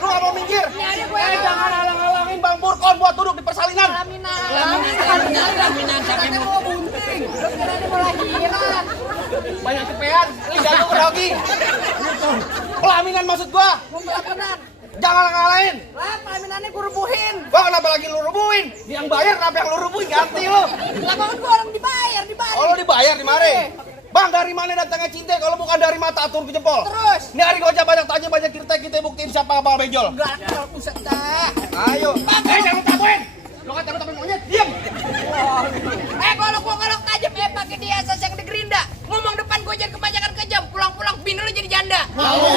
Lu nggak mau minggir? Nyari gue. Jangan halang-halangin Bang Burkon buat duduk di persalinan. Pelaminan sampai mau bunting. Lu kira dia mau lahiran. Banyak cepean, lidah lu grogi. Pelaminan maksud gua. Mau pelaminan. Jangan ngalahin. Lah, pelaminannya gue rubuhin. Gua kenapa lagi lu rubuhin? Yang bayar kenapa yang lu rubuhin? Ganti lu. Lah, bangun gue orang dibayar. Oh, lu dibayar di mare? Bang, dari mana datangnya cinta kalau bukan dari mata atur ke jempol? Terus? Ini hari gojek banyak tanya, banyak cerita, kita buktiin siapa abang benjol. Enggak, kalau pusat dah. Ayo. Jangan lu tabuin. Lu kan tabu monyet, diam. Kalau gua tajam pakai dia asas yang di gerinda. Ngomong depan gua jangan kebanyakan kejam. Pulang-pulang bini lu jadi janda. Ada.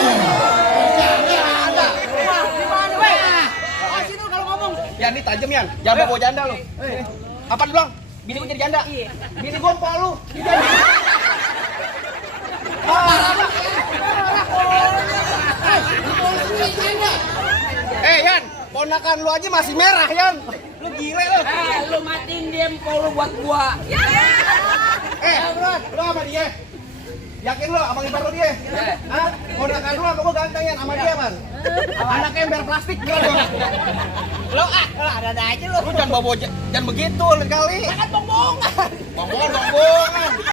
Gimana, weh? Asin lu kalau ngomong. Ya ini tajam ya, jangan bawa janda lu. Apa dibilang? Bini gua jadi janda. Bini gua empok lu. Yan, ponakan lu aja masih merah, Yan. Lu gile lu. Lu matiin dia empol lu buat gua. Bro, lu sama dia? Yakin lu abang ipar lu dia? Hah? Ponakan lu sama gua ganteng Yan sama dia, Man. Anaknya ember plastik gua. Lu Ada aja lu. Lu jangan bawa jangan begitu lain kali. Jangan bohongan. Bohongan.